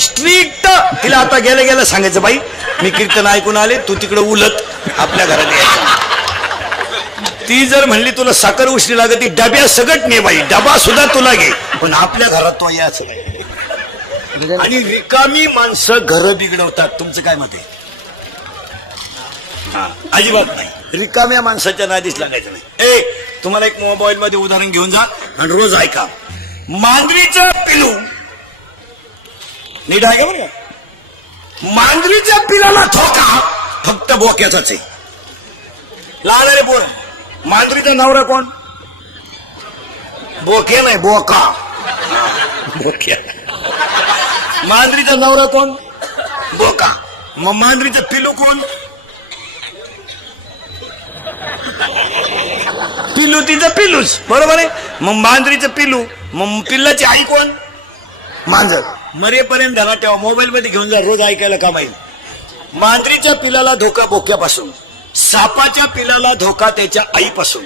Strict. तिला आता गेल्या गेल्या सांगायचं, बाई मी कीर्तन ऐकून आले, तू तिकडे उलट आपल्या घरात यायचं. ती जर म्हणली तुला साखर उष्णी लागत, ती डब्या सगट ने बाई, डबा सुद्धा तुला घे, पण आपल्या घरात तो यायचं नाही. आणि रिकामी माणसं घर बिघडवतात. तुमचं काय मत आहे? अजिबात नाही. रिकाम्या माणसाच्या नादीच लागायचं नाही. तुम्हाला एक मोबाईल मध्ये उदाहरण घेऊन जा आणि रोज ऐका. मांजरीचं पिलू नीट आहे का बरं का? मांजरीच्या पिलाला धोका फक्त बोक्याचाच आहे. लहान रे पोर. मांजरीचा नवरा कोण? बोके नाही, बोका. बोक्या. मांजरीचा नवरा कोण? बोका. मग मांजरीचं पिलू कोण? पिलू तिचं पिलूच, बरोबर आहे. मग मांजरीचं पिलू, मग पिल्लाची आई कोण? मांजर. मरेपर्यंत झाला तेव्हा मोबाईल मध्ये घेऊन जा, रोज ऐकायला काम येईल. मांजरीच्या पिलाला धोका बोक्यापासून, सापाच्या पिलाला धोका त्याच्या आईपासून,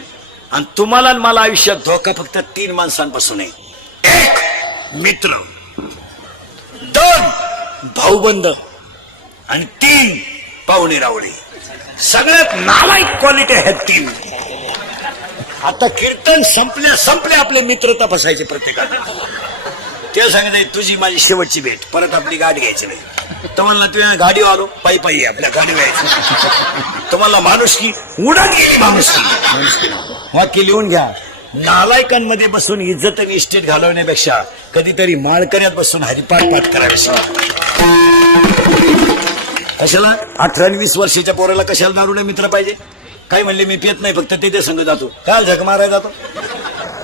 आणि तुम्हाला मला आयुष्यात धोका फक्त 3 माणसांपासून आहे. 1 मित्र, 2 भाऊबंद, आणि 3 पाहुणे रावळे. सगळ्यात नालायक क्वालिटी आहेत 3. आता कीर्तन संपले आपले मित्र तपासायचे प्रत्येकाला. ते सांगितलं तुझी माझी शेवटची भेट, परत आपली गाडी घ्यायची नाही. तुम्हाला तुझ्या गाडी आलो पायी पायी आपल्या गाडी व्हायची. तुम्हाला माणुसकी उडत गेली. माणुसकी वाक्य लिहून घ्या. नालायकांमध्ये बसून इज्जत आणि इस्टेट घालवण्यापेक्षा कधीतरी माळकऱ्यात बसून हरिपाठ पाठ करावे. कशाला 18 आणि 20 वर्षाच्या पोराला कशाला दारुडे मित्र पाहिजे? काय म्हणले मी पेत नाही, फक्त ते संग जातो. काय झक मारायला जातो?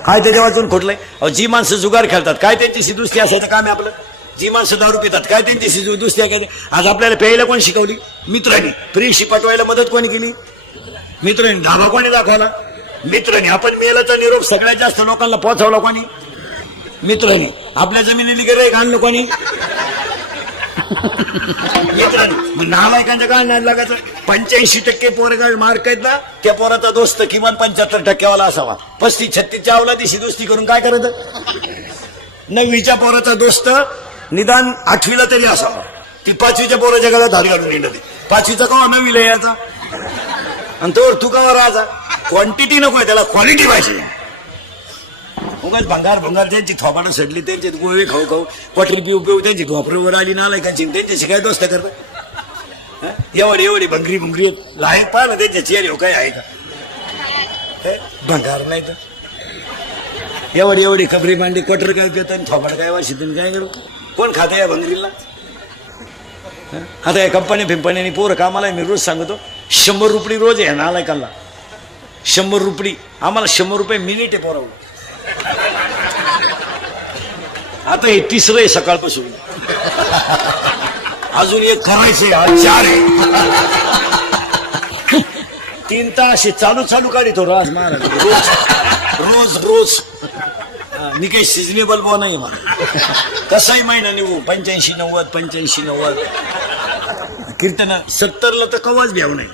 काय त्याच्या वाचून खोटलंय? जी माणसं जुगार खेळतात काय त्यांची दुसरी असायचं काम आहे आपलं? जी माणसं दारू पितात काय त्यांची दुसरी काय? आज आपल्याला प्यायला कोण शिकवली? मित्रांनी. फ्रीशी पटवायला मदत कोणी केली? मित्रांनी. धाबा कोणी दाखवला? मित्रांनी. आपण मेलाचा निरोप सगळ्यात जास्त लोकांना पोहोचवला कोणी? मित्रांनी. आपल्या जमिनीला गिऱ्हाईक आणलं कोणी? मित्रांनी. नालायकांच्या काय नाही लागायचं? 85% पोरगा मार्क आहेत ना, त्या पोराचा दोस्त किमान 75% असावा. 35-36च्या अवलादीशी दोस्ती करून काय करायचं? 9वीच्या पोराचा दोस्त निदान 8वीला तरी असावा. ती 5वीच्या पोराच्या गळ्यात हात घालून येणार. 5वीचा कवा 9वीला यायचा, आणि तोवर तू कवा राहायचा? क्वांटिटी नको, त्याला क्वालिटी पाहिजे. उगाच भंगार त्यांची थोपाडं सडली, त्यांचे गोळे खाऊ खाऊ, क्वाटरी पिऊ पिऊ त्यांची घोपरीवर आली नालायकांची, त्यांच्याशी काय दोस्त करता? एवढी भंगरी लायक पाहिलं त्यांच्या चेहरे हो काय आहे का? भंगार नाही तर एवढी खबरी मांडी, क्वाटर काय पित आणि थोपाड काय वाशितून काय करू? कोण खातं या भंगरीला? आता या कंपन्यांनी पोरं कामाला मी रोज सांगतो 100 रुपये रोज आहे नालायकांना. 100 रुपये. आम्हाला 100 रुपये मिनिट आहे पोरावं. आता हे 3रं आहे सकाळपासून. अजून एक करायचंय, 4 आहे. 3 तास चालू काढतो राज महाराज रोज. मी काही सिजनेबल बॉ नाही मला. कसाही महिना निघू 85-90 कीर्तन 70ला तर कवाच भ्याव नाही.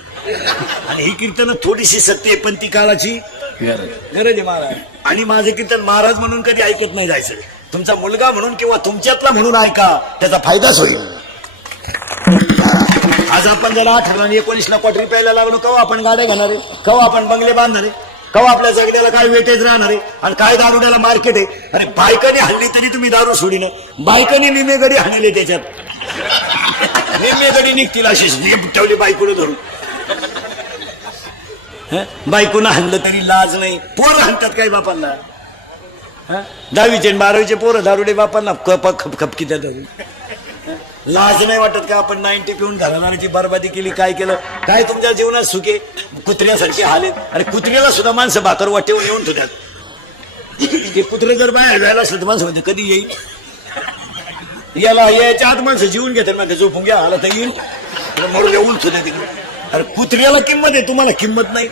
आणि ही कीर्तन थोडीशी सत्य आहे, पण ती काळाची गरज आहे महाराज. आणि माझं कीर्तन महाराज म्हणून कधी ऐकत नाही जायचं. तुमचा मुलगा म्हणून किंवा तुमच्यातला म्हणून ऐका, त्याचा फायदाच होईल. आज आपण जरा 18 आणि 19ला क्वाटरी प्यायला लागलो, कवा आपण गाड्या घेणार आहे, कवा आपण बंगले बांधणार आहे, कवा आपल्या जगण्याला काय वेटेज राहणार आहे, आणि काय दारुड्याला मार्केट आहे. अरे बायकाने हल्ली तरी तुम्ही दारू सोडीन. बायकाने निमे गडी हाणले त्याच्यात. निमे गडी निघतील अशीच ठेवली बायकोनं धरून. बायकोनं हाणलं तरी लाज नाही. पोरं हाणतात काय बापांना? 10वीचे आणि 12वीचे पोरं दारुडे बापांना खपकी त्या धरून. लाज नाही वाटत का? आपण 90 पिऊन घराण्याची बरबादी केली. काय केलं? काय तुमच्या जीवनात सुखे कुत्र्यासारखे हाल आहेत. अरे कुत्र्याला सुद्धा माणसं भाकर वाटेवून येऊन ठेवतात. ते कुत्रे जर बाहेर जायला असलं तर माणसं म्हणते कधी येईल. याला याच्या आत माणसं जीवन घेतात. म्हणजे झोपून घ्या आला तर येईल, मरून येऊन ठेवतात तिकडे. अरे कुत्र्याला किंमत आहे, तुम्हाला किंमत नाही.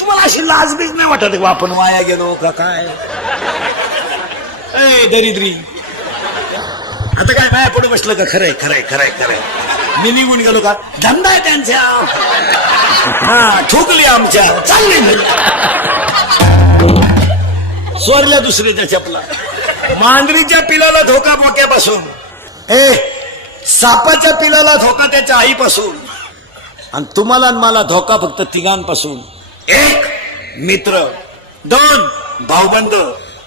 तुम्हाला अशी लाजबीज नाही वाटत का आपण वाया गेलो का काय? दरिद्री. आता काय माया पुढे बसलं का? खरंय मी निघून गेलो का? धंदा आहे त्यांच्या. ठोकली आमच्या, चालली चोरल्या दुसऱ्याच्या चपला. मांजरीच्या पिलाला धोका बोक्यापासून. सापाच्या पिलाला धोका त्याच्या आईपासून, आणि तुम्हाला आणि मला धोका फक्त तिघांपासून. 1 मित्र, 2 भाऊबंद,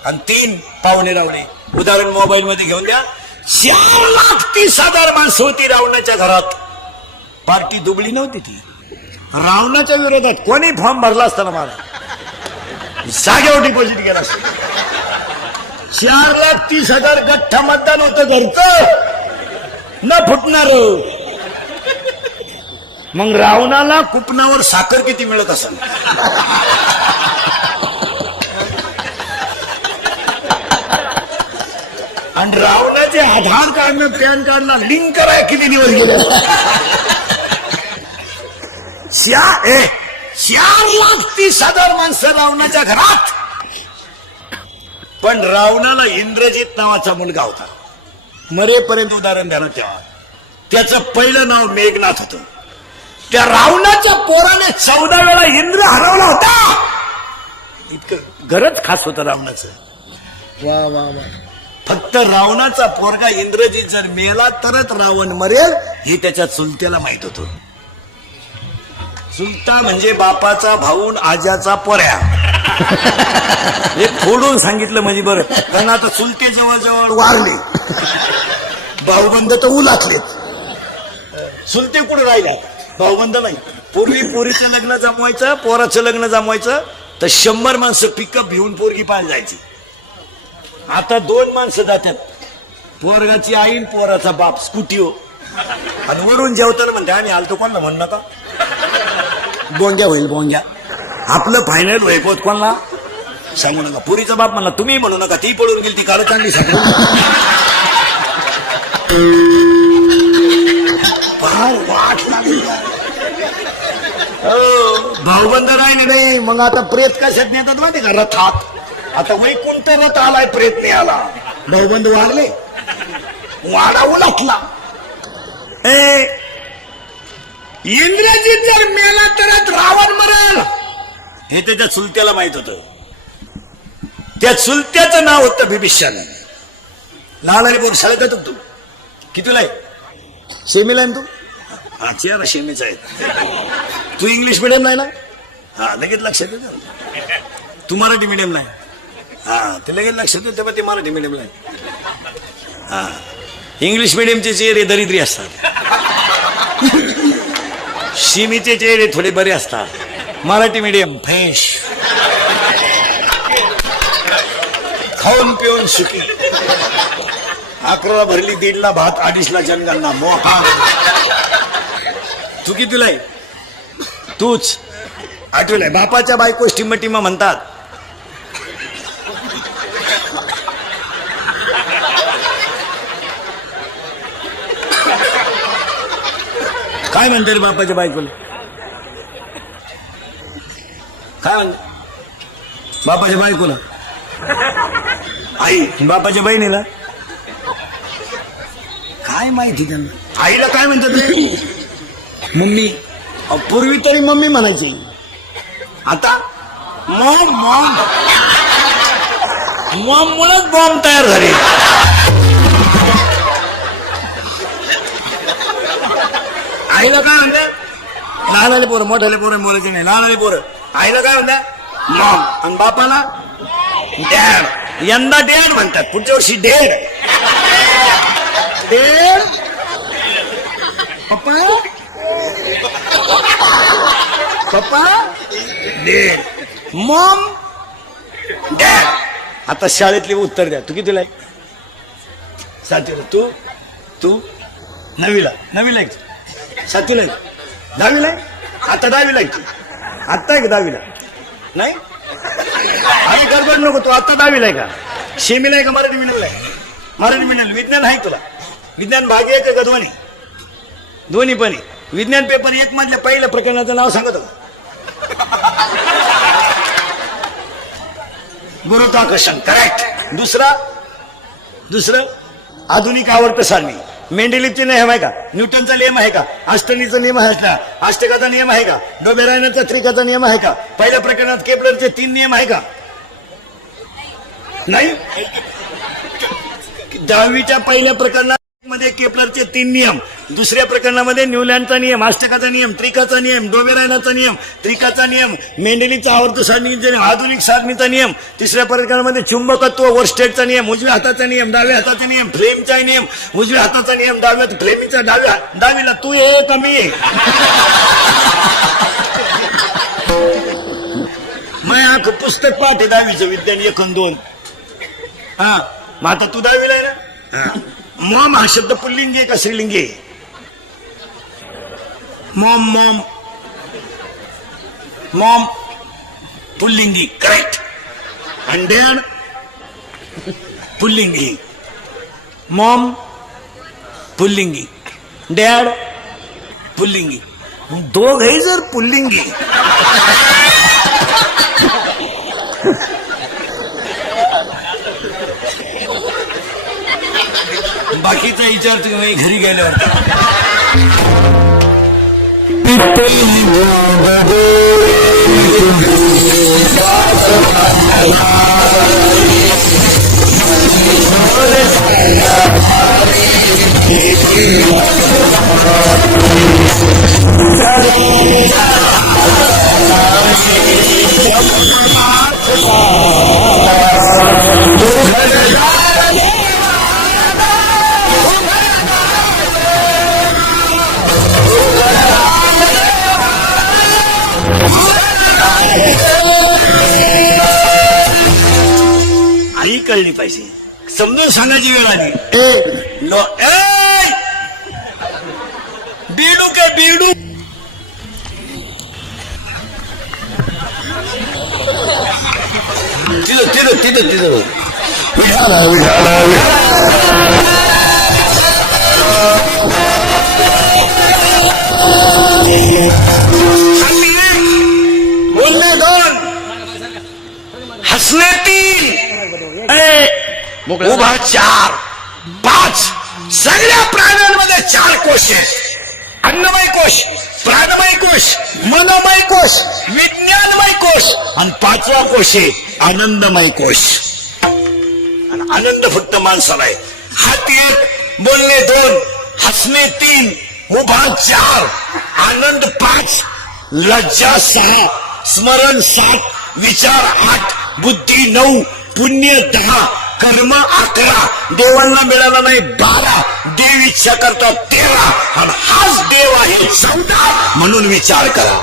आणि 3 पाहुणे रावणे. उदाहरण मोबाईल मध्ये घेऊन द्या. 4,30,000 माणसं होती रावणाच्या घरात. पार्टी दुबळी नव्हती ती. रावणाच्या विरोधात कोणी फॉर्म भरला असताना मला जागेवर डिपॉझिट केला असत. 4,30,000 गठ्ठा मतदान होतं घरचं न फुटणार. मग रावणाला कुपनावर साखर किती मिळत असेल. आणि रावणाचे आधार कार्ड पॅन कार्डला लिंक कराय किती दिवस गेले. 4,30,000 माणसं रावणाच्या घरात. पण रावणाला इंद्रजित नावाचा मुलगा होता. मरेपर्यंत उदाहरण द्यायला तेव्हा त्याचं पहिलं नाव मेघनाथ होतं. त्या रावणाच्या पोराने 14 वेळा इंद्र हरवला होता. इतकं गरज खास होतं रावणाचं. वा वा वा. फक्त रावणाचा पोरगा इंद्रजित जर मेला तरच रावण मरेल हे त्याच्या चुलत्याला माहित होतं. चुलता म्हणजे बापाचा भाऊ आजाचा पोऱ्या. हे फोडून सांगितलं म्हणजे बरं. कारण आता चुलते जवळजवळ वारले, भाऊबंद तर उलातलेत. चुलते कुठे राहिल्या, भाऊबंद नाही. पूर्वी पोरीचं लग्न जमवायचं, पोराचं लग्न जमवायचं तर 100 माणसं पिकअप घेऊन पोरगी पाहायला जायची. आता 2 माणसं जातात, पोरगाची आईन पोराचा बाप स्कूटीवर. आणि वरून जेवताना म्हणते आम्ही आलतो कोणला म्हणू नका, बोंग्या होईल बोंग्या. आपलं फायनल होईपोत कोणला सांगू नका. पुरीचा बाप म्हणला तुम्ही म्हणू नका, ती पडून गेली, ती काळ चांगली सांगू. फार वाट लागली. भाऊबंद नाही. मग आता प्रेत कशात नेतात माहिती का, रथात. आता वैकुंठ रथ आलाय, प्रेत नाही आला. भाऊबंद वाढले, वाडा उलटला. इंद्रजित जर मेला तरच रावण मरेल हे त्याच्या चुलत्याला माहित होतं. त्या चुलत्याचं नाव होतं बिभीषण. लहान आणि पोर शाळेत जातो तू. कितीला आहे, सेमीला आहे तू. हा चेहरा सेमीचा आहे. तू इंग्लिश मिडियम नाही ना, हा लगेच लक्षात येतं. तू मराठी मिडियम नाही, हा ते लगेच लक्षात येतं. तेव्हा ते मराठी मिडियम नाही. हा इंग्लिश मिडियमचे चेहरे दरिद्री असतात, शिमीचे चेहरे थोडे बरे असतात. मराठी मीडियम फ्रेश, खाऊन पिऊन सुखी. 11ला भरली, 1.5ला भात, 2.5ला जनगणना. मोहा. तू कितीला आहे, तूच 8वीला आहे. बापाच्या बायको टिम्मा टिम्मा म्हणतात. काय म्हणते रे बापाच्या बायकोला, काय म्हणते बापाच्या बायकोला, आई. बापाच्या बहिणीला काय माहिती त्यांना. आईला काय म्हणतात रे, मम्मी. पूर्वी तरी मम्मी म्हणायची, आता मॉम. मॉम मॉम मुळेच बॉम्ब तयार झाले. आईला काय म्हणतात, लहानाले पोरं, मोठ्याले पोरं बोलायचे नाही. लहानाले पोरं आईला काय म्हणतात, मॉम. आणि बापाला डॅड. यंदा डॅड म्हणतात, पुढच्या वर्षी डेड. डेड पप्पा, पप्पा डेड, मॉम डॅड. आता शाळेतले उत्तर द्या. तू कितीला आहे, 7वीला. तू 9वीला. 9वीला आहे, 7वीला आहे, 10वीला आहे. आता 10वीला आहे. आता आहे का 10वीला नाही. आणि गडबड नको. तू आता 10वीला आहे का, सेमीला आहे का मराठी मिडियमला आहे. मराठी मिडियम. विज्ञान आहे तुला, विज्ञान भाग 1 का दोन्ही, दोन्ही पण. विज्ञान पेपर 1 मधल्या पहिल्या प्रकरणाचं नाव सांगत होतं, गुरुत्वाकर्षण. करेक्ट. दुसरं आधुनिक आवर्त सारणी. मेंडेलिवचे नियम आहे का, न्यूटनचा नियम आहे का, अष्टनीचा नियम आहे का, अष्टकाचा नियम आहे का, डोबेरायनरचा त्रिकाचा नियम आहे का, पहिल्या प्रकरणात केपलरचे 3 नियम आहे का, नाही. 10वीच्या पहिल्या प्रकरणात मध्ये केपलरचे 3 नियम, दुसऱ्या प्रकरणामध्ये न्यूलँडचा नियम, अष्टकाचा नियम, त्रिकाचा नियम, डोबेरायनाचा नियम, त्रिकाचा नियम, मेंडेलीचा आवर्त सारणी आधुनिक सारणीचा नियम, तिसऱ्या प्रकरणामध्ये चुंबकत्व वोरस्टेडचा नियम, उजव्या हाताचा नियम, डाव्या हाताचा नियम, फ्लेमचा नियम, उजव्या हाताचा नियम, फ्लेमिंगचा डावीला तू ये कमी ये. मैं आख पुस्तक पाहते 10वीचं विज्ञान 1 आणि 2. हा मग आता तू 10वीला आहे ना. मॉम हा शब्द पुल्लिंगी का स्त्रीलिंगी? मॉम मॉम मॉम पुल्लिंगी, करेक्ट. आणि डॅड पुल्लिंगी. मॉम पुल्लिंगी, डॅड पुल्लिंगी. दोघही जर पुल्लिंगी बाकीचा विचार तुम्ही घरी गेल्यावर. आई कळली पाहिजे, समजून सांगायची वेळ आली. बीडू के बीडू तिथं तिथं तिथं बोलणे 2, हसणे 3, उभा 4, 5. सगळ्या प्राण्यांमध्ये 4 कोश आहे. अन्नमय कोश, प्राणमय कोश, मनोमय कोश, विज्ञानमय कोश आणि 5वा कोश आहे आनंदमय कोश. आणि आनंद फक्त माणसाला आहे. हात 1, बोलणे 2, हसणे 3, उभा 4, आनंद 5, लज्जा 6, स्मरण 7, विचार 8, बुद्धी 9, पुण्य 10, कर्म 11, देवांना मिळाला नाही 12, देव इच्छा करतो 13, आणि हाच देव आहे 14. म्हणून विचार करा.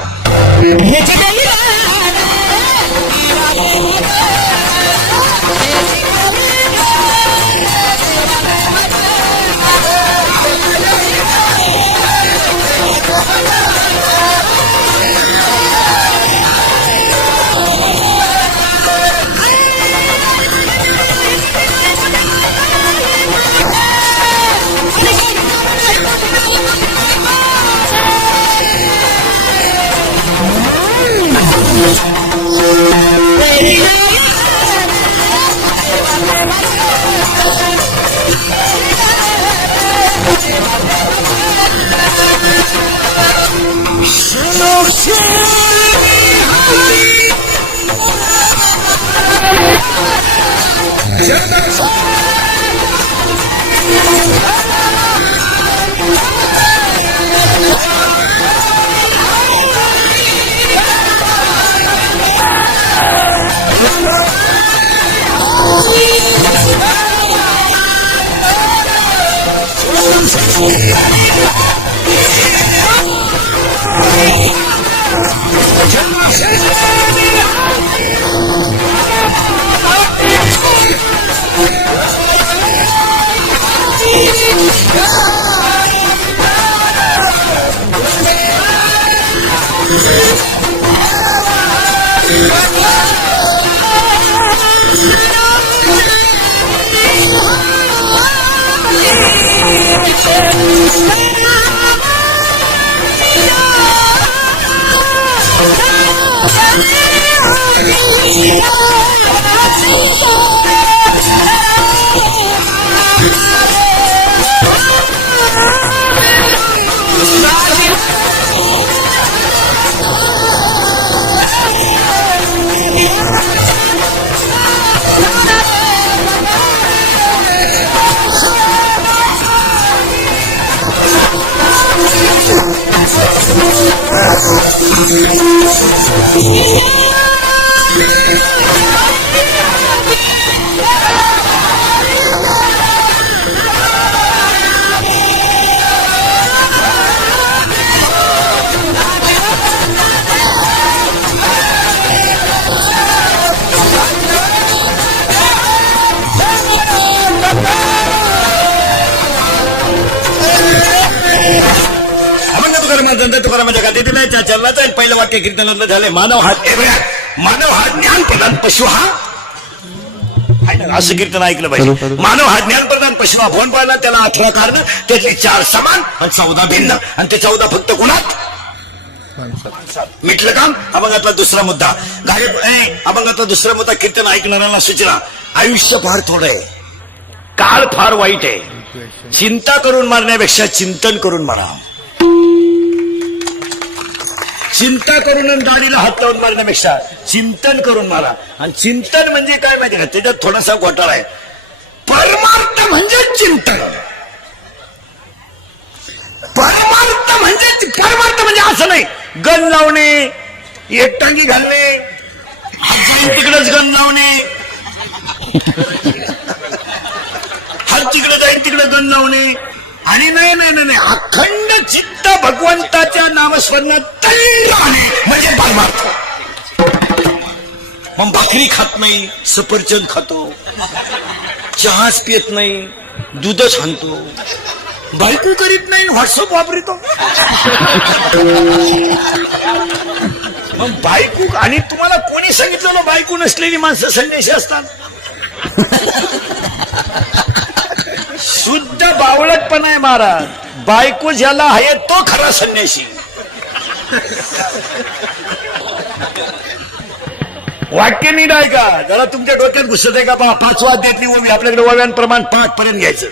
तुकारामाच्या गादीत नाही चलनाचं आहे. पहिलं वाक्य कीर्तनातलं झालंय, मानव हा ज्ञान प्रधान पशु हा. असं कीर्तन ऐकलं पाहिजे. मानव हा ज्ञान प्रधान पशु हा. फोन पाहिला त्याला 18 कारण, त्यातली 4 समान आणि 14 भिन्न, आणि ते 14 फक्त गुणात. मिटलं काम. अभंगातला दुसरा मुद्दा अभंगातला दुसरा मुद्दा कीर्तन ऐकणाऱ्यांना सूचना. आयुष्य फार थोडं आहे, काळ फार वाईट आहे. चिंता करून मारण्यापेक्षा चिंतन करून मारा. चिंता करून दाढीला हात लावून मारण्यापेक्षा चिंतन करून मारा. आणि चिंतन म्हणजे काय माहिती का, त्याच्यात थोडासा घोटाळा आहे. परमार्थ म्हणजे चिंतन. परमार्थ म्हणजे असं नाही गण लावणे, एकटांगी घालणे, तिकडेच गण लावणे, हात तिकडे जाईल तिकडे गण लावणे. आणि नाही अखंड चित्त भगवंताच्या नामस्मरणात तल्लीन राहणे म्हणजे परमार्थ. मग भाकरी खात नाही, सफरचंद खातो, चहाच पित नाही, दूधच आणतो, बायको करीत नाही, व्हॉट्सअप वापरतो. मग बायको, आणि तुम्हाला कोणी सांगितलं ना बायको नसलेली माणसं संन्यासी असतात? शुद्ध बावळटपणा आहे महाराज. बायको ज्याला आहे तो खरा संन्यासी. वाक्य नीट आहे का? जरा तुमच्या डोक्यात घुसत आहे का? 5 अध्यायातली ओवी आपल्याकडे ओव्यान प्रमाण 5 पर्यंत घ्यायचं.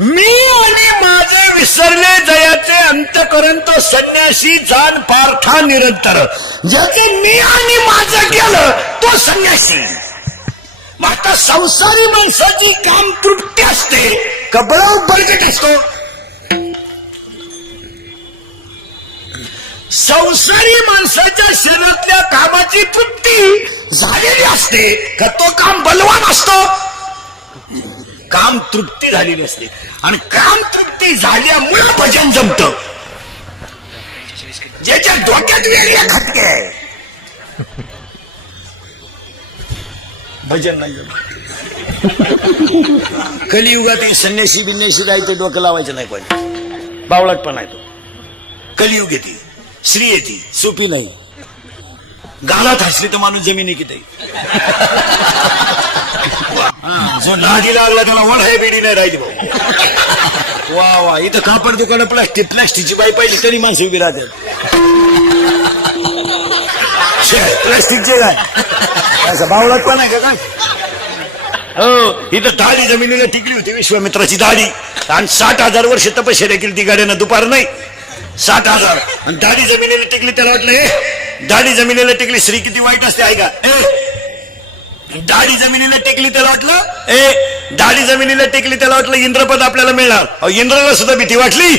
मी आणि माझे विसरले जयाचे अंतकरण तो संन्यासी जाण पार्था निरंतर. ज्याचे मी आणि माझं केलं तो संन्यासी. आता संसारी माणसाची काम तृप्ती असते, कबळाव बळकट असतो. संसारी माणसाच्या शरीरातल्या कामाची तृप्ती झालेली असते का तो काम बलवान असतो? काम तृप्ती झालेली असते. आणि काम तृप्ती झाल्यामुळे भजन जमतं. ज्याच्या डोक्यात वेगळ्या खटके आहे भजन नाही जमत. कलियुगात संन्यासी बिन्यासी जायचं डोकं लावायचं नाही कोणी. बावळटपणा आहे तो. कलियुग येते, श्री येते, सोपी नाही. गालात हसली तर माणूस जमिनी किती. जो नादी लागला त्याला वळाय बिडी नाही राहिली भाऊ. वा इथं कापड दुकान प्लास्टिकची बाई पाहिली तरी माणसं उभी राहतात. प्लास्टिकचे काय असं बावळटपणा आहे का काय? हो, इथं दाढी जमिनीला टिकली होती विश्वामित्राची दाढी. आणि 60,000 वर्ष तपश्चर्या केली ती गाड्यानं, दुपार नाही 60,000. आणि दाढी जमिनीला टिकली. त्याला वाटलं दाढी जमिनीला टिकली श्री किती वाईट असते आहे का? दाढी जमिनीला टेकली त्याला वाटलं दाढी जमिनीला टेकली त्याला वाटलं इंद्रपद आपल्याला मिळणार. इंद्राला सुद्धा भीती वाटली.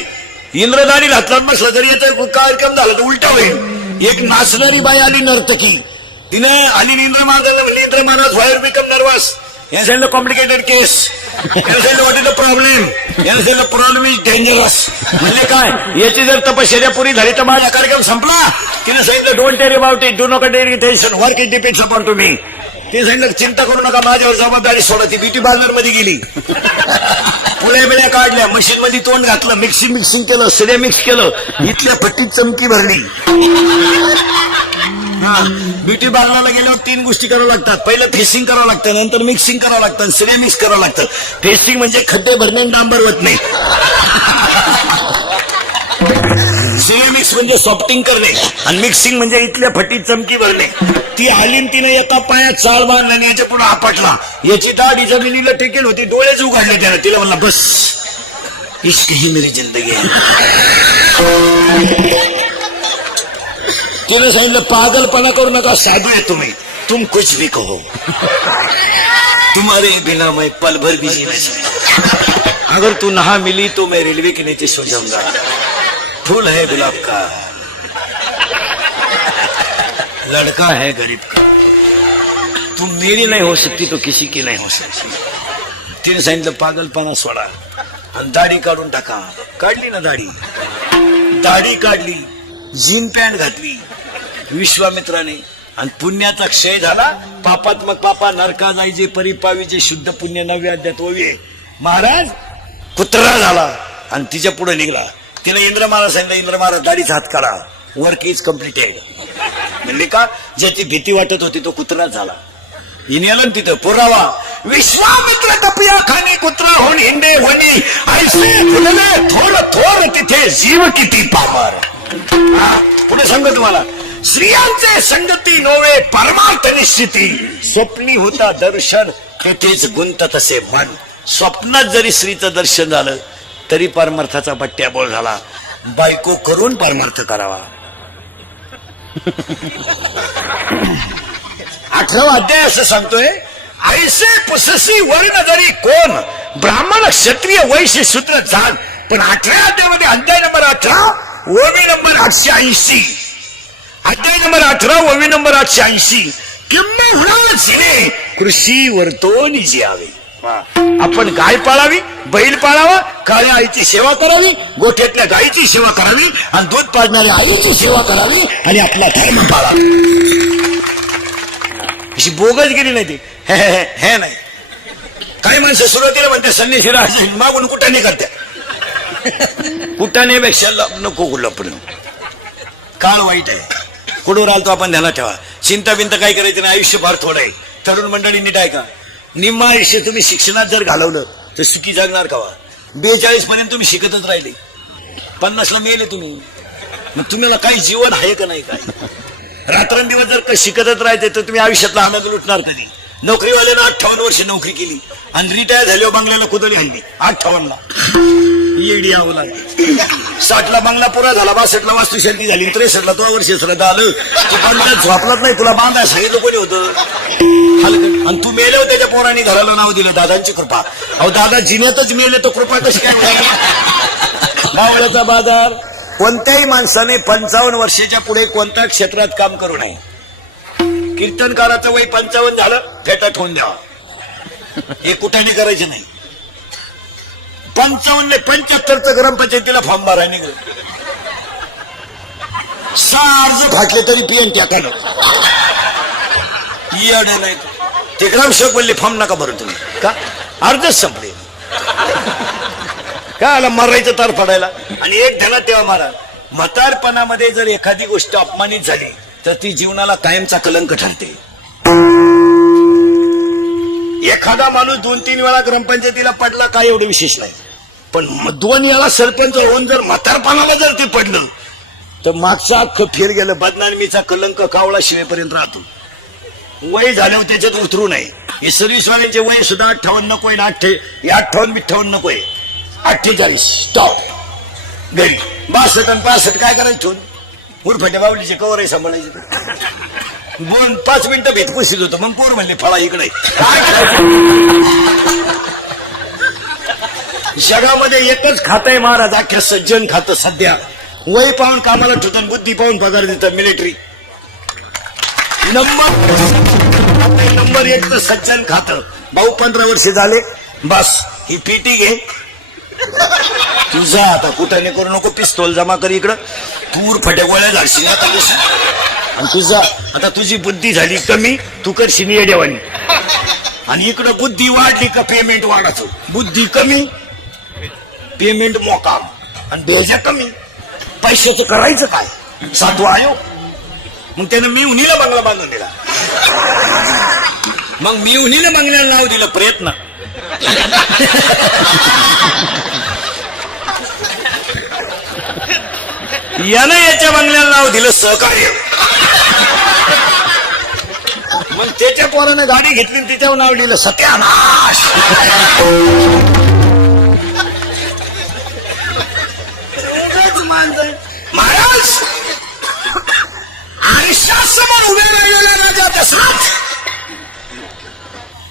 इंद्र दाढी घातला बसला तरी याचा कार्यक्रम झाला तर उलटा होईल. एक नाचणारी बाई आली नर्तकी, तिने आली इंद्र महाराजांना म्हणली, Indra Maharaj wire become nervous, complicated case, what is the problem, problem is dangerous. म्हणजे काय, याची जर तपश्चर्या पुरी झाली तर माझा कार्यक्रम संपला. तिने सांगितलं don't terry about it, do not terry tension, work it depends upon to me. ते सांगितलं चिंता करू नका, माझ्यावर जबाबदारी सोडा. ती ब्युटी पार्लर मध्ये गेली, पुळ्या बिळ्या काढल्या, मशीन मध्ये तोंड घातलं, मिक्सिंग केलं, सगळे मिक्स केलं, इथल्या फट्टीत चमकी भरली. ब्युटी पार्लरला गेल्यावर 3 गोष्टी करावं लागतात. पहिलं फेसिंग करावं लागतं, नंतर मिक्सिंग करावं लागतं, सगळे मिक्स करावं लागतं. फेसिंग म्हणजे खड्डे भरणे डांबर होत नाही. सगळे मिक्स म्हणजे सॉफ्टिंग करणे, आणि मिक्सिंग म्हणजे इथल्या फटीत चमकी भरणे. ती आली तिने एका पायात चाळ बांधला आणि याच्या पुढे आपटला. याची दाढी जमिनीला टेकेल होती, डोळेच उघडले त्यानं. तिला म्हणला बस, इश्क ही मेरी जिंदगी है. तिने सांगितलं पागलपणा करू नका, साधू आहे तुम्ही, तुम कुछ भी कहो, तुम्हारे बिना मैं पल भर भी जी नहीं सकता. अगर तू नहा मिली तो मैं रेलवे के नीचे सो जाऊंगा. फूल है गुलाब का, लड़का है गरीब का, तुम मेरी नहीं हो सकती तो किसी की नहीं हो सकती. तिने सांगितलं पागलपणा सोडा आणि दाढी काढून टाका. काढली ना दाढी, दाढी काढली, जीन पॅन्ट घातली विश्वामित्राने आणि पुण्याचा क्षय झाला. पापात्मक पापा नरका जायचे परिपावीचे शुद्ध पुण्य 9व्या अध्यायात ओवी. महाराज कुत्रा झाला आणि तिच्या पुढे निघला. तिने इंद्र महाराज सांगितलं, इंद्र महाराज दाढीच हात काढा, वर्क इज कम्प्लिटेड. म्हणले का? ज्याची भीती वाटत होती तो कुत्रा झाला. हिने आलं तिथं पुरावा, विश्वामित्र तपिया खाणे कुत्रा होऊन हिंडे होणी ऐसे फुलले थोडं थोर तिथे जीव किती पामर. पुढे सांगतो तुम्हाला, स्त्रियांचे संगती नोवे परमार्थ निश्चिती, स्वप्नी होता दर्शन तेथेच गुंतत असे मन. स्वप्नात जरी स्त्रीचं दर्शन झालं तरी परमार्थाचा बट्ट्याबोळ झाला. बायको करून परमार्थ करावा. 18वा अध्याय असं सांगतोय, ऐसे पुससी वर्ण जरी कोण, ब्राह्मण क्षत्रिय वैश्य शूद्र जाण. पण 18व्या अध्यायामध्ये अध्याय नंबर 18 ओवी नंबर 880, अध्याय नंबर 18 ओवी नंबर 880, किंबहुना जिने कृषी वर्तो निजी यावे. आपण गाय पाळावी, बैल पाळावा, काळ्या आईची सेवा करावी, गोठ्यातल्या गायीची सेवा करावी आणि दूध पाजणाऱ्या आईची सेवा करावी आणि आपला धर्म पाळावा. अशी बोगस गेली नाही ती. हे नाही. काही माणसं सुरुवातीला म्हणते संन्यासी राहायचं, मागून कुठाने करते. कुठानेपेक्षा नको लपण. काळ वाईट आहे, कुठवर आलतो आपण ध्यानात ठेवा. चिंता बिंता काय करायचं नाही, आयुष्य फार थोडं आहे. तरुण मंडळी नीट आहे का? निम्म आयुष्य तुम्ही शिक्षणात जर घालवलं तर सुखी जगणार का? 42 पर्यंत तुम्ही शिकतच राहिले, 50ला मेले तुम्ही. मग तुम्हाला काही जीवन आहे का नाही? काय रात्रंदिवस जर शिकतच राहायचे तर तुम्ही आयुष्यातला आनंद लुटणार कधी? नोकरीवाल्यानं 58 वर्ष नोकरी केली आणि रिटायर झाल्यावर बंगल्याला कुदळी हल्ली 58ला येडी यावं लागली. 60ला बंगला पुरा झाला, 62ला वास्तुशांती झाली, 63ला 2 वर्ष श्रद्धा आलं. तू बंगल्यात झोपलाच नाही, तुला बांधाय सांगितलं कोणी होतं? हलकट. आणि तू मेले होते, त्या पोरांनी घराला नाव दिलं दादांची कृपा. अहो दादा जिन्यातच मेले तो कृपा कशी काय होणार? गावल्याचा बाजार. कोणत्याही माणसाने 55 वर्षाच्या पुढे कोणत्या क्षेत्रात काम करू नये. कीर्तनकाराचं वय 55 झालं, फेटा ठेवून द्यावा. हे कुठाने करायचे नाही. 55 75चं ग्रामपंचायतीला फॉर्म भरायला निघलं. 6 अर्ज फाटले तरी पीएन टाकानं येडे नाही. ते ग्रामसेवक बोलले फॉर्म नका भरू तुम्ही. का? अर्जच संपले. काय आला मरायचं तार फाडायला. आणि एक ध्यानात ठेवा महाराज, म्हातारपणामध्ये जर एखादी गोष्ट अपमानित झाली तर ती जीवनाला कायमचा कलंक ठरते. एखादा माणूस 2-3 वेळा ग्रामपंचायतीला पडला काय एवढं विशेष नाही, पण 2 वेळा सरपंच होऊन जर म्हातारपणाला जर ते पडलं तर मागचा अख्खं फेर गेलं. बदनामीचा कलंक कावळा शिवेपर्यंत राहतो. वय झाल्यावर त्याच्यात उतरू नये. हे सर्व्हिसवाल्यांचे वय सुद्धा 58 नकोय, 58 नकोय, 48 स्टॉप. घरी 62 आणि 65 काय करायचं ठेवून? उरफाट्या बावलीचे कवर आहे सांभाळायचे. 5 मिनिटं भेट पुशीत होतं, मग पोर म्हणले फळा इकडे. जगामध्ये एकच खात आहे महाराज, अख्ख्या सज्जन खातं सध्या. वय पाहून कामाला ठेवतात, बुद्धी पाहून पगार देतात मिलिटरी. नंबर 1 तर सज्जन खातं. भाऊ 15 वर्ष झाले, बस ही पीटी घे, तुझा आता कुठाने करू नको. पिस्तोल जमा कर इकडं, तूर फटे गोळ्या झाडशील आता. आणि तुझा आता तुझी बुद्धी झाली कमी, तू करशील येड्यावानी. आणि इकडं बुद्धी वाढली का पेमेंट वाढायचं. बुद्धी कमी, पेमेंट मोका आणि बेजा कमी. पैशाचं करायचं काय? 7वा आयोग. मग त्यानं मी उन्हीला बंगला बांधून दिला. मग मी उन्हीला बंगल्याला नाव दिलं प्रयत्न. यानं याच्या बंगल्याला नाव दिलं सहकार्य. मग त्याच्या पोरानं गाडी घेतली, तिच्यावर नाव दिलं सत्यानाश. महाराज आयुष्यासमोर उभे राहिलेला राजा दशरथ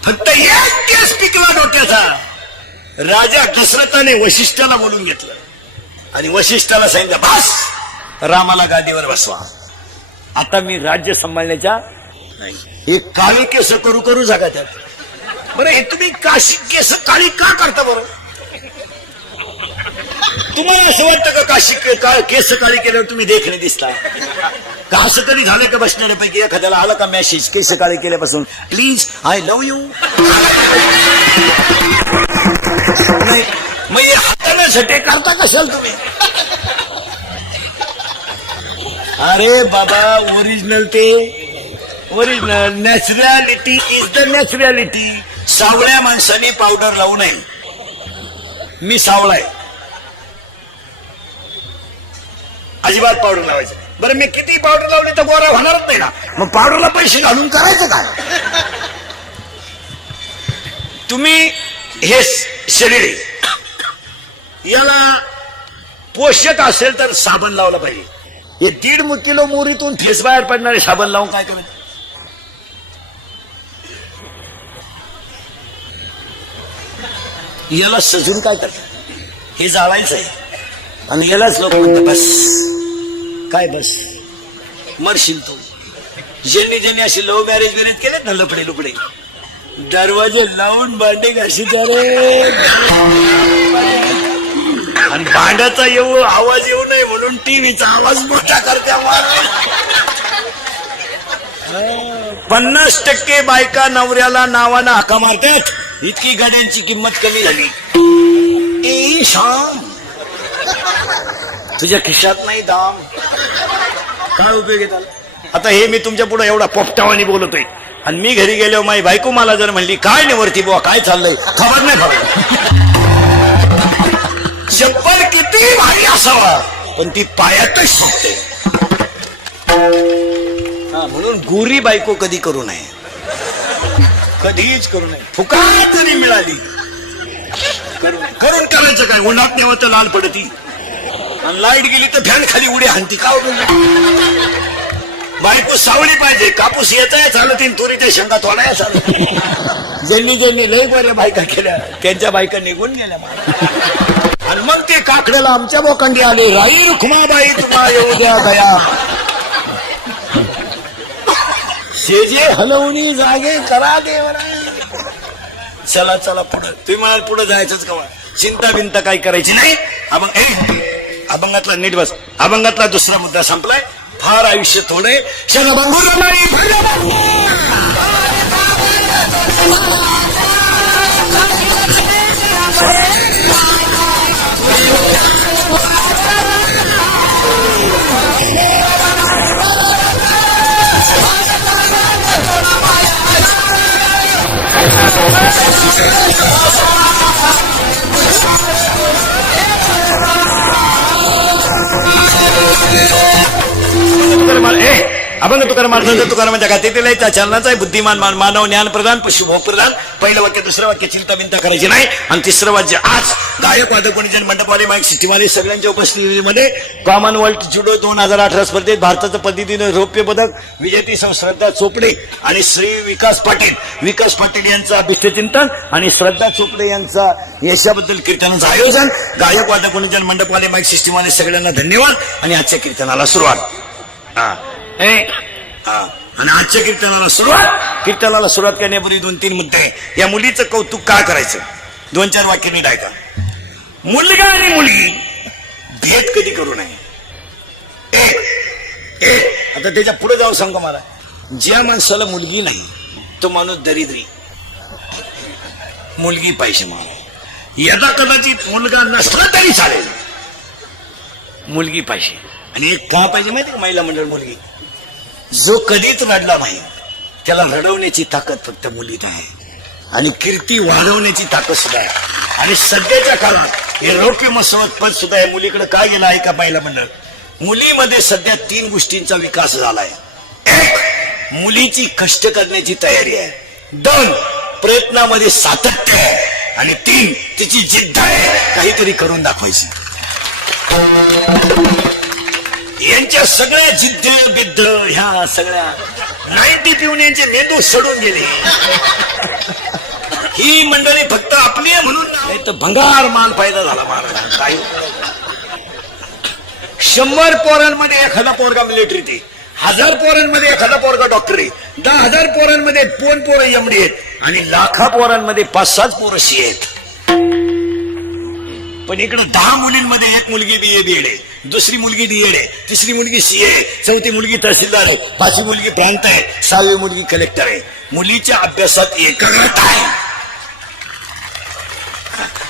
फक्त एक केस पिकला डोक्याचा. राजा दशरथाने वशिष्ठाला बोलून घेतलं. आणि वशिष्ठाला सांगितलं बस रामाला गादीवर बसवा, आता मी राज्य सांभाळण्याच्या हे काळे केस करू करू जागा त्यात. बरं हे तुम्ही काशी केस काळी का करता बरं? तुम्हाला असं वाटतं का काशी केस काळी केल्यावर तुम्ही देखणे दिसता का? असं कधी झालं का बसणाऱ्यापैकी एखाद्याला आलं का मेसेज केस काळे केल्यापासून प्लीज आय लव्ह यू? नाही मग हाताळण्यासाठी करता कशाल तुम्ही? अरे बाबा ओरिजिनल ते original naturality is the naturality. सावळ्या माणसाने पावडर लावू नये. मी सावळा आहे, अजिबात पावडर लावायचं. बरं मी किती पावडर लावली तर गोरा होणारच नाही ना, मग पावडरला पैसे घालून करायचं काय? तुम्ही हे शरीर याला पोषक असेल तर साबण लावला पाहिजे. हे 1.5 किलो मोरीतून फेस बाहेर पडणारे साबण लावून काय करायचं? याला सजून काय करतात? हे जाळायचं आहे आणि यालाच लोक म्हणतात बस काय बस मरशील तू. ज्यांनी ज्यांनी असे लव्ह मॅरेज केलेत ना लपडे लुपडे दरवाजे लावून भांडे घाशीत रे, आणि भांड्याचा आवाज येऊ नये म्हणून टीव्हीचा आवाज मोठा करते. 50% बायका नवऱ्याला नावानं हाका मारतात. इतकी गाड्यांची किंमत कमी झाली. ए शाम तुझ्या खिशात नाही दाम, काय उपयोग आहे त्याला? आता हे मी तुमच्या पुढे एवढा पोपटावानी बोलतोय आणि मी घरी गेलो माझी बायको मला जर म्हणली काय नाही वरती बुवा काय चाललंय खबर नाही खबर. चप्पल किती भारी असावा पण ती पायातच सुटते. म्हणून गोरी बायको कधी करू नये, कधीच करू नये. फुकाट जरी मिळाली करून करायचं काय? उन्हात नेवं तर लाल पडती आणि लाईट गेली तर फॅन खाली उडी हाणती. का बायको सावळी पाहिजे. कापूस येताय चालत तुरीच्या शेंगा तोडाय चालत. ज्यांनी ज्यांनी लई बऱ्या बायका केल्या त्यांच्या बायका निघून गेल्या. आणि मग ते काकड्याला आमच्या बोकांडी आले राई रुक्माबाई तुम्हा येऊ द्या गया शेजे हलवणी जागे करा देवरा. चला चला पुढं. तुम्ही मला पुढे जायचंच का? चिंता बिंता काय करायची नाही. अभंगातला नीट बस. अभंगातला दुसरा मुद्दा संपलाय. फार आयुष्य थोडे अभंग तुकाराम महाराजांचा तुकारामांच्या गाथेतील आहे. चलनाचा आहे. बुद्धिमान मानव ज्ञान प्रधान पशु भोग प्रधान. पहिलं वाक्य दुसरं वाक्य चिंता बिंता करायची नाही. आणि तिसरं वाक्य आज गायक वादक कोणीजन मंडपवाले माईक सिस्टीमवाले सगळ्यांच्या उपस्थितीमध्ये कॉमनवेल्थ जुडो 2018 स्पर्धेत भारताचं पद्धतीनं रौप्य पदक विजेती सौ श्रद्धा चोपडे आणि श्री विकास पाटील यांचं अभिष्टचिंतन आणि श्रद्धा चोपडे यांचा यशाबद्दल कीर्तनाचं आयोजन. गायक वादक कोणीजन मंडपवाले माईक सिस्टीमवाले सगळ्यांना धन्यवाद. आणि आजच्या कीर्तनाला सुरुवात. आणि आजच्या कीर्तनाला सुरुवात करण्यापूर्वी 2-3 मुद्दे. या मुलीचं कौतुक का करायचं? 2-4 वाक्य नीट ऐका. मुलगा आणि मुलगी भेद कधी करू नये. आता त्याच्या पुढे जाऊ सांगा मला. ज्या माणसाला मुलगी नाही तो माणूस दरिद्री. मुलगी पाहिजे मला. यदा कदाचित मुलगा नसला तरी चालेल, मुलगी पाहिजे. आणि एक का पाहिजे माहिती का? महिला मंडळ मुलगी. जो कधीच रडला नाही त्याला रडवण्याची ताकद फक्त मुलीत आहे. आणि कीर्ती वाढवण्याची ताकद सुद्धा आहे. आणि सध्याच्या काळात हे रौप्य महोत्सवात पद सुद्धा आहे. मुलीकडे काय गेलं आहे का? महिला मंडळ. मुलीमध्ये सध्या 3 गोष्टींचा विकास झालाय. 1 मुलीची कष्ट करण्याची तयारी आहे. 2 प्रयत्नामध्ये सातत्य आहे. आणि 3 तिची जिद्द आहे काहीतरी करून दाखवायची. यांच्या सगळ्या जिद्द बिद्द ह्या सगळ्या 90 पिऊन यांचे मेंदू सडून गेले. ही मंडळी फक्त आपली आहे म्हणून नाही तर भंगार माल फायदा झाला महाराज. काय 100 पोरांमध्ये एखादा पोरगा मिलिटरीत आहे, 1000 पोरांमध्ये एखादा पोरगा डॉक्टर आहे, 10,000 पोरांमध्ये 2 पोरं एमडी आहेत आणि लाखा पोरांमध्ये 5-6 पोरं सी आहेत. पण इकडे 10 मुलींमध्ये एक मुलगी BA BEd आहे, दुसरी मुलगी DEd आहे, तिसरी मुलगी CA आहे, चौथी मुलगी तहसीलदार आहे, 5वी मुलगी प्रांत आहे, 6वी मुलगी कलेक्टर आहे. मुलीच्या अभ्यासात एकाग्रता आहे.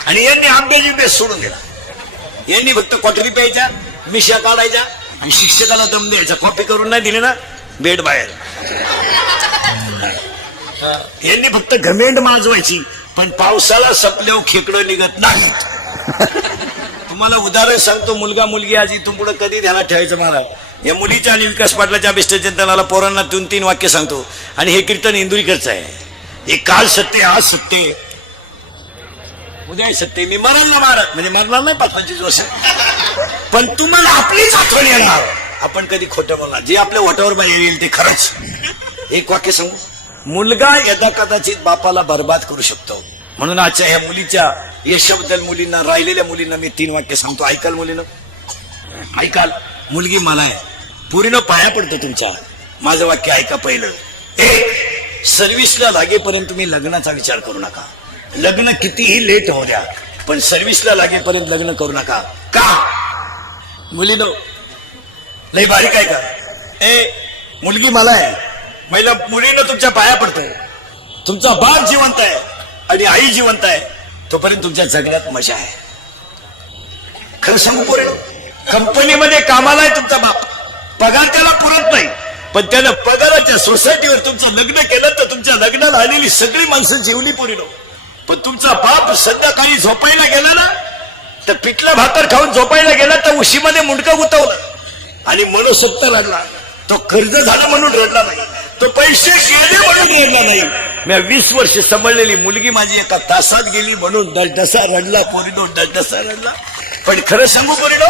आणि यांनी अभ्यास सोडून दिला. यांनी फक्त क्वाटरी प्यायच्या, मिशा काढायच्या आणि शिक्षकाला दम द्यायचा. कॉपी करून नाही दिले ना बेड बाहेर. यांनी फक्त घमेंड माजवायची, पण पावसाला सपल्यावर खेकडं निघत नाही. तुम्हाला उदाहरण सांगतो, मुलगा मुलगी आज इथून पुढे कधी ध्यानात ठेवायचं मला. या मुलीच्या आणि विकास पाटलाच्या अभिष्टचिंतनाला पोरांना 2-3 वाक्य सांगतो. आणि हे कीर्तन इंदुरीकरचं आहे. हे काल सत्य, आज सत्य, उद्या सत्य. मी मरण ना मारत, म्हणजे मरणार नाही 25 वर्ष, पण तुम्हाला आपलीच आठवण येणार. आपण कधी खोटं बोलणार, जे आपल्या ओठावर बाहेर येईल ते खरंच. एक वाक्य सांगू, मुलगा यदा कदाचित बापाला बर्बाद करू शकतो. म्हणून आजच्या ह्या मुलीच्या यशाबद्दल मुलींना, राहिलेल्या मुलींना मी 3 वाक्य सांगतो. ऐकाल मुलीनं? ऐकाल. मुलगी मला आहे, पुरीनं पाया पडतं तुमच्या. माझं वाक्य ऐका पहिलं. सर्व्हिसला लागेपर्यंत तुम्ही लग्नाचा विचार करू नका. लग्न कितीही लेट होऊ द्या, पण सर्व्हिसला लागेपर्यंत लग्न करू नका. का? मुलीनं लय बारीक आहे का? मुलगी मला आहे, महिला मुलीनं तुमच्या पाया पडतोय. तुमचा बाप जिवंत आहे आणि आई जिवंत आहे, तोपर्यंत तुमच्या जगण्यात मजा आहे. खरं सांगू पोरीनो, कंपनीमध्ये कामाला आहे तुमचा बाप, पगार त्याला पुरत नाही, पण त्यानं पगाराच्या सोसायटीवर तुमचं लग्न केलं तर तुमच्या लग्नाला आलेली सगळी माणसं जेवली पोरीनो. पण तुमचा बाप संध्याकाळी झोपायला गेला ना, तर पिठलं भाकर खाऊन झोपायला गेला तर उशीमध्ये मुंडकं गुतवलं आणि मनसोक्त रडला. तो कर्ज झाला म्हणून रडला नाही, तो पैसे गेले म्हणून रडला नाही. मी 20 वर्ष सांभाळलेली मुलगी माझी एका तासात गेली म्हणून दसदसा रडला पोरीनो, दसदसा रडला. पण खरं सांगू पोरीनो,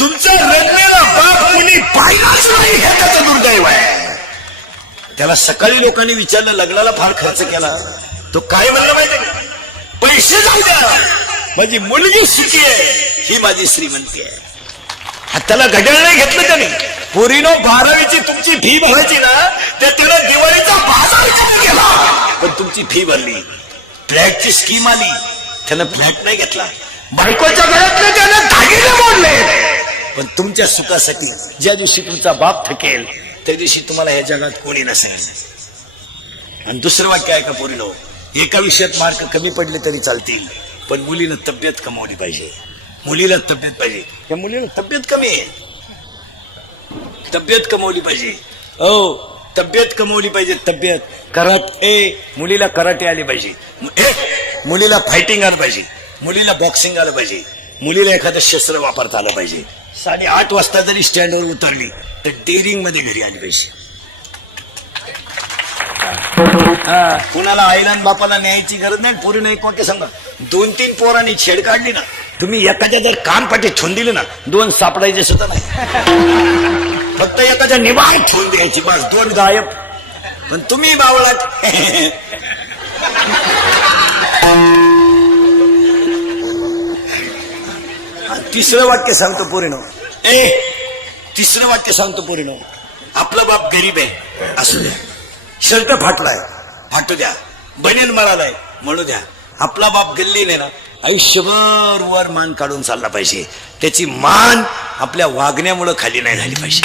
तुमचा रडलेला बाप कोणी पाहिलाच नाही, हे त्याचं दुर्दैव आहे. त्याला सकाळी लोकांनी विचारलं, लग्नाला फार खर्च केला. तो काय म्हणलं माहिती का? पैसे जाऊ द्या, माझी मुलगी सुखी आहे, ही माझी श्रीमंती आहे. त्याला घड्याळ नाही घेतलं त्याने. पोरीनो, 12वीची तुमची फी भरायची ना, तर त्याला दिवाळीचा बाजार केला, पण तुमची फी भरली. फ्लॅटची स्कीम आली, त्यानं फ्लॅट नाही घेतला. बायकोच्या गळ्यातले त्यानं दागिने मोडले. पण तुमच्या सुखासाठी ज्या दिवशी तुमचा बाप थकेल, त्या दिवशी तुम्हाला या जगात कोणी नसेल. आणि दुसरं वाक्य आहे का पोरीनो, एका विषयात मार्क कमी पडले तरी चालतील, पण मुलीनं तब्येत कमावली पाहिजे. मुलीला तब्येत पाहिजे. या मुलीला तब्येत कमी आहे, तब्येत कमावली पाहिजे. तब्येत कमावली पाहिजे. तब्येत मुलीला कराटे आले पाहिजे, मुलीला फायटिंग आलं पाहिजे, मुलीला बॉक्सिंग आलं पाहिजे, मुलीला एखादं शस्त्र वापरता आलं पाहिजे. 8:30 वाजता जरी स्टँडवर उतरली तर डेअरिंग मध्ये घरी आली पाहिजे. कुणाला आईला बापाला न्यायची गरज नाही. पोरीनं एक वाक्य सांगा, 2-3 पोरांनी छेड काढली ना, तुम्ही एखाद्या जर कानपाटी ठेवून दिली ना, 2 सापडायचे सुद्धा नाही. फक्त एखाद्या निवाळ ठेवून द्यायची, बस 2 गायब. पण तुम्ही बावळात. तिसरं वाक्य सांगतो पोरीनो, तिसरं वाक्य सांगतो पोरीनो, आपला बाप गरीब आहे असू द्या, शर्ट फाटलाय फाटू द्या, बनेन मरालाय म्हणू द्या, आपला बाप गल्लीने ना आयुष्यभर वर मान काढून चालला पाहिजे. त्याची मान आपल्या वागण्यामुळे खाली नाही झाली पाहिजे.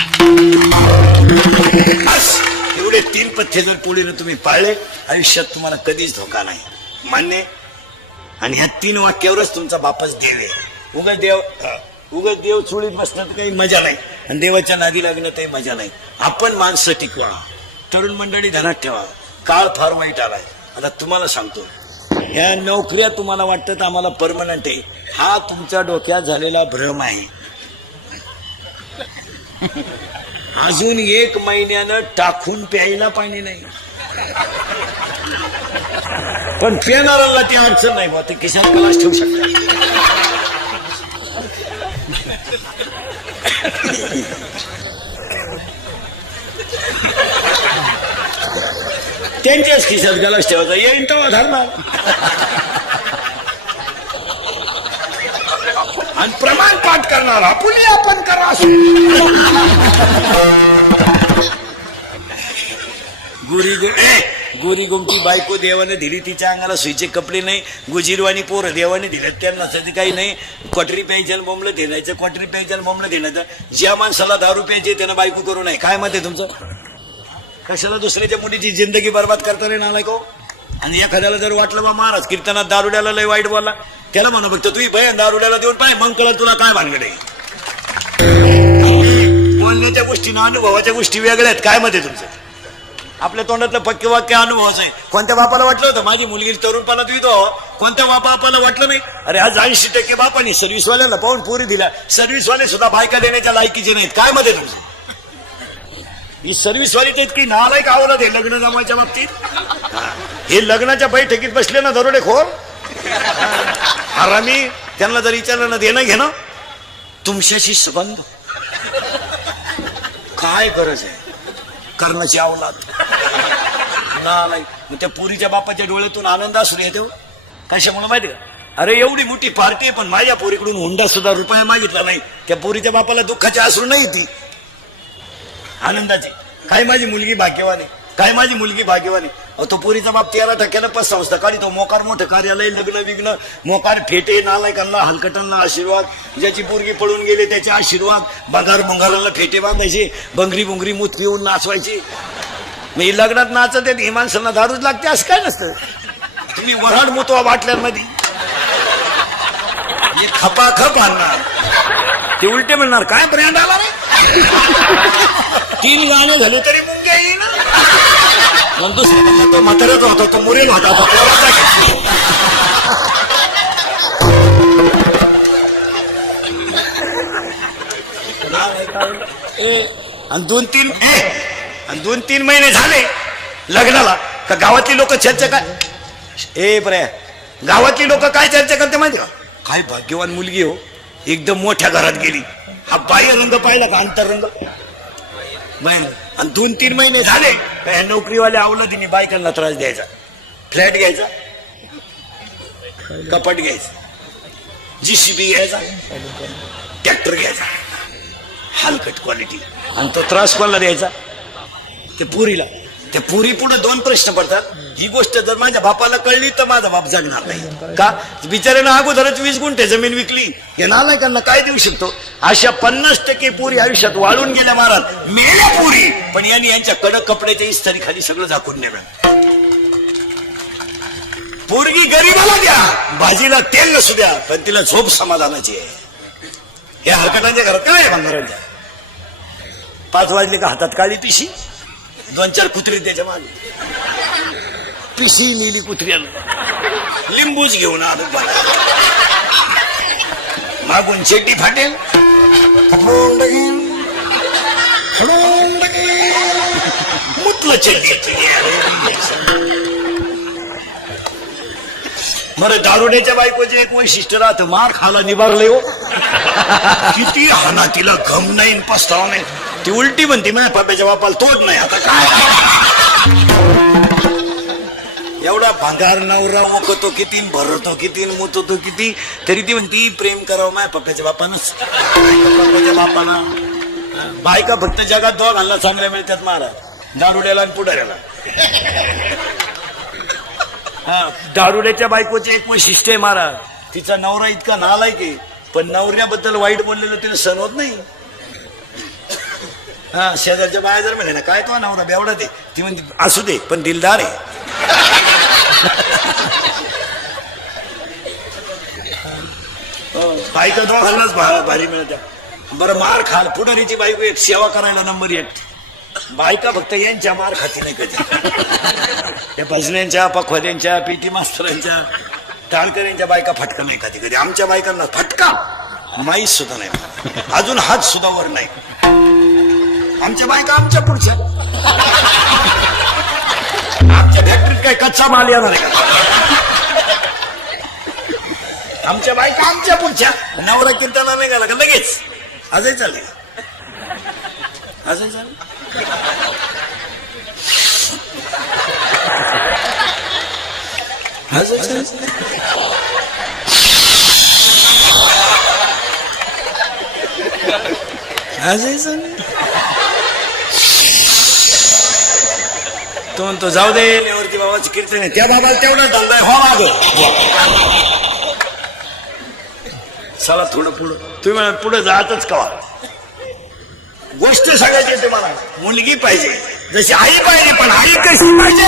एवढे 3 पथ्य जर पोळीने तुम्ही पाळले, आयुष्यात तुम्हाला कधीच धोका नाही. मान्य? आणि ह्या 3 वाक्यावरच तुमचा बापच देव आहे. उगाच देव चुळीत बसण्यात काही मजा नाही, आणि देवाच्या नादी लागण्यातही मजा नाही. आपण माणसं टिकवा. तरुण मंडळी ध्यानात ठेवा, काळ फार वाईट आलाय. आता तुम्हाला सांगतो, ह्या नोकऱ्या तुम्हाला वाटतात आम्हाला परमनंट आहे, हा तुमच्या डोक्यात झालेला भ्रम आहे. अजून 1 महिन्यानं टाकून प्यायला पाणी नाही, पण पिणाऱ्याला ती अडचण नाही बा, ते खिशात ग्लास ठेवू शकतात. त्यांच्याच खिशात गलास ठेवायचा, येईन तो धरणार. आणि प्रमाण पाठ करणार आपुली आपण करा. गोरी गोमटी बायको देवाने दिली, तिच्या अंगाला सुईचे कपडे नाही. गुजीरवाणी पोरं देवाने दिले, त्यांना सध्या काही नाही. क्वाटरी प्यायच्याला बोंबलं देण्याचं, क्वाटरी प्यायच्याला बोंबलं देण्याचं. ज्या माणसाला दारू प्यायची त्यानं बायको करू नये. काय मत आहे तुमचं? कशाला दुसऱ्याच्या मुलीची जिंदगी बर्बाद करता रे नालायक हो. आणि एखाद्याला जर वाटलं बा महाराज कीर्तनात दारुड्याला लय वाईट बोलला, त्याला म्हणा फक्त तुम्ही भय दारुड्याला देऊन पाय, मग कळलं तुला काय भानगड आहे. बोलण्याच्या गोष्टी ना अनुभवाच्या गोष्टी वेगळ्या आहेत. काय मत आहे तुमचं? आपल्या तोंडातलं पक्के वाक्य अनुभवाचं आहे. कोणत्या बापाला वाटलं होतं माझी मुलगी तरुणपणात येतो? कोणत्या बापाला वाटलं नाही? अरे आज 80% बापानी सर्व्हिसवाल्याला पाहून पोरी दिल्या. सर्व्हिसवाले सुद्धा बायका देण्याच्या लायकीचे नाहीत. काय मत आहे तुमचं? ही सर्व्हिसवाली तर इतकी नालायक आवडत आहे लग्न जमायच्या बाबतीत. हे लग्नाच्या बैठकीत बसले ना दरोडेखोर हरामी, त्यांना जर विचारलं ना देणं घेणं तुमच्याशी संबंध काय गरज आहे कर्णाची अवलाद नालायक. मग त्या पुरीच्या बापाच्या डोळ्यातून आनंद असून येतो कशामुळे माहिती का? अरे एवढी मोठी पार्टी आहे पण माझ्या पोरीकडून हुंडा सुद्धा रुपया मागितला नाही. त्या पोरीच्या बापाला दुःखाची अश्रू नाही ती आनंदाची. काय माझी मुलगी भाग्यवानी, काय माझी मुलगी भाग्यवानी. तो पोरीचा बाप 13% पतसंस्था काढी, तो मोकार मोठं कार्यालय, लग्न बिग्न, मोकार फेटे, नालायकांना हलकटांना आशीर्वाद. ज्याची पोरगी पळून गेले त्याचे आशीर्वाद. बंगार बंगारांना फेटे बांधायचे, बंगरी बुंगरी मूत पिऊन नाचवायची. मी लग्नात नाचत येत ही माणसांना दारूच लागते असं काय नसतं. तुम्ही वराड मुतवा बाटल्यांमध्ये खपाखप आणणार, ते उलटे म्हणणार काय ब्रँड आला रे. 3 गाणे झाले तरी मुंग्या येईना. तो म्हाताऱ्याचा होता, तो मुरेल होता. आणि 2-3 महिने झाले लग्नाला का गावातली लोक चर्चा काय गावातली लोक काय चर्चा करते माहिती का? काय भाग्यवान मुलगी हो, एकदम मोठ्या घरात गेली. हा बाह्य रंग पाहिला का अंतरंग बाहेर. आणि 2-3 महिने झाले का नोकरीवाल्या अवलादीने बायकांना त्रास द्यायचा. फ्लॅट घ्यायचा, कपाट घ्यायचा, JCB घ्यायचा, ट्रॅक्टर घ्यायचा, हलकट क्वालिटी. आणि तो त्रास कोणाला द्यायचा? ते पुरीला. त्या पुरी पुढे 2 प्रश्न पडतात. ही गोष्ट जर माझ्या बापाला कळली तर माझा बाप जगणार नाही का? बिचाऱ्यानं अगोदरच 20 गुंठे जमीन विकली. या नालायकांना काय देऊ शकतो? अशा 50% पुरी आयुष्यात वाळून गेल्या महाराज, मेल्या पुरी. पण यांच्या कडक कपड्याच्या इस्तारी खाली सगळं झाकून नेलं. पोरगी गरीबाला द्या, भाजीला तेल नसू द्या, पण तिला झोप समाधानाची आहे. या हलकटांच्या घरात काय आहे भांगारांच्या? 5 वाजले का हातात काळी पिशी, 2-4 कुत्री त्याच्या मागे. पिशी नेली कुत्र्यानं, लिंबूच घेऊन आलो मागून चेटी फाटेल, मुतलं चेटी. बरं दारुड्याच्या बायकोचे एक वैशिष्ट्य राहतं, मार खाला निभारले हो. किती हाना तिला घम नाही पस्ताव नाही. ती उलटी म्हणते माझ्या पप्याच्या बापाला तोड नाही. आता काय एवढा भांगार नवरा ओकतो किती, भरतो किती, मुततो किती, तरी ती म्हणती प्रेम करावं माझ्या पप्याच्या बापानच. पप्याच्या बापाला बायका फक्त जगात दोघांना चांगल्या मिळतात महाराज, दारुड्याला आणि पुढाऱ्याला. दारुड्याच्या बायकोचे एक वैशिष्ट्य आहे महाराज, तिचा नवरा इतका नालायक आहे पण नवऱ्याबद्दल वाईट बोललेलं तिला सहन होत नाही. शेजारच्या बाया जर म्हणले ना काय तो नवरा बेवडा दे, ती म्हणते असू दे पण दिलदार आहे. बायका दोघांनाच भारी मिळत्या. बरं मार खाल पुढारीची बायको एक सेवा करायला नंबर 1. बायका फक्त यांच्या मार खाती नाही कधी. त्या भजन्यांच्या, पखवाद्यांच्या, पीटी मास्तरांच्या, टाळकऱ्यांच्या बायका फटका नाही खाती कधी. आमच्या बायकांना फटका माहीत सुद्धा नाही, अजून हात सुद्धा वर नाही. आमच्या बायका आमच्या पुढच्या, आमच्या फॅक्टरीत काही कच्चा माल येणार आहे का? आमच्या बायका आमच्या पुढच्या. नवरा कीर्तनाला नाही गेला का लगेच आजही चालले, आजही चालले. हसायचं नाही. तो म्हणतो जाऊ दे नेवरती बाबाची कीर्तन आहे, त्या बाबाला तेवढा धंदा आहे, हो माग चला थोडं पुढं. तुम्ही म्हणा पुढे जातच का गोष्ट सांगायची येते मला. मुलगी पाहिजे जशी आई पाहिजे, पण आई कशी पाहिजे.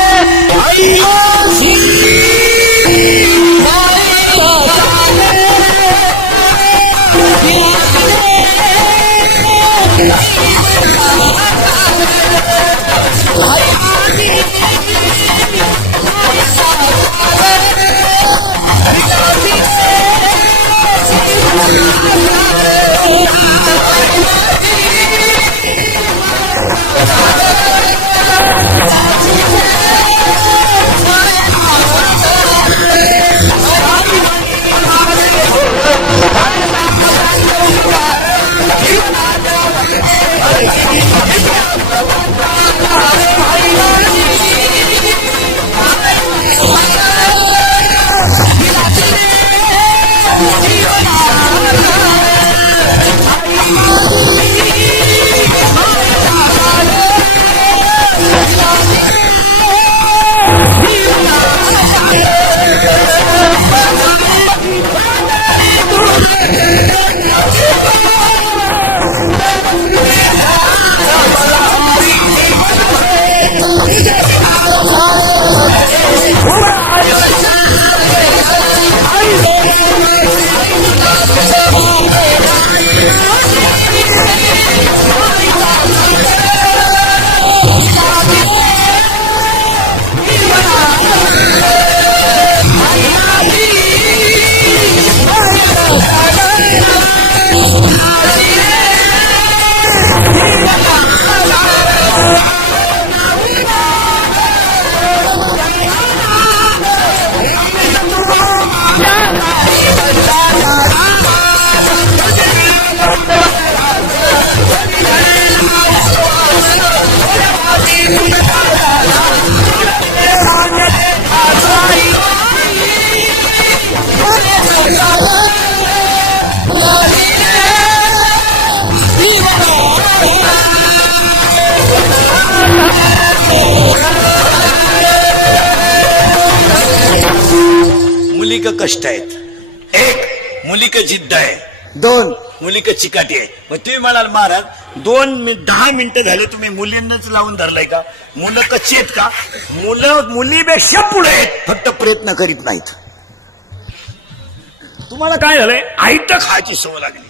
मुली का कष्ट आहेत, एक मुली का जिद्द आहे, दोन मुली का चिकाटी आहे. मग तुम्ही म्हणाल महाराज 10 मिनिटं झाले तुम्ही मुलींनाच लावून धरलाय का? मुलं कच्ची आहेत का? मुलं मुलीपेक्षा पुढे आहेत, फक्त प्रयत्न करीत नाहीत. तुम्हाला काय झालंय? आयत खायची सवय लागली,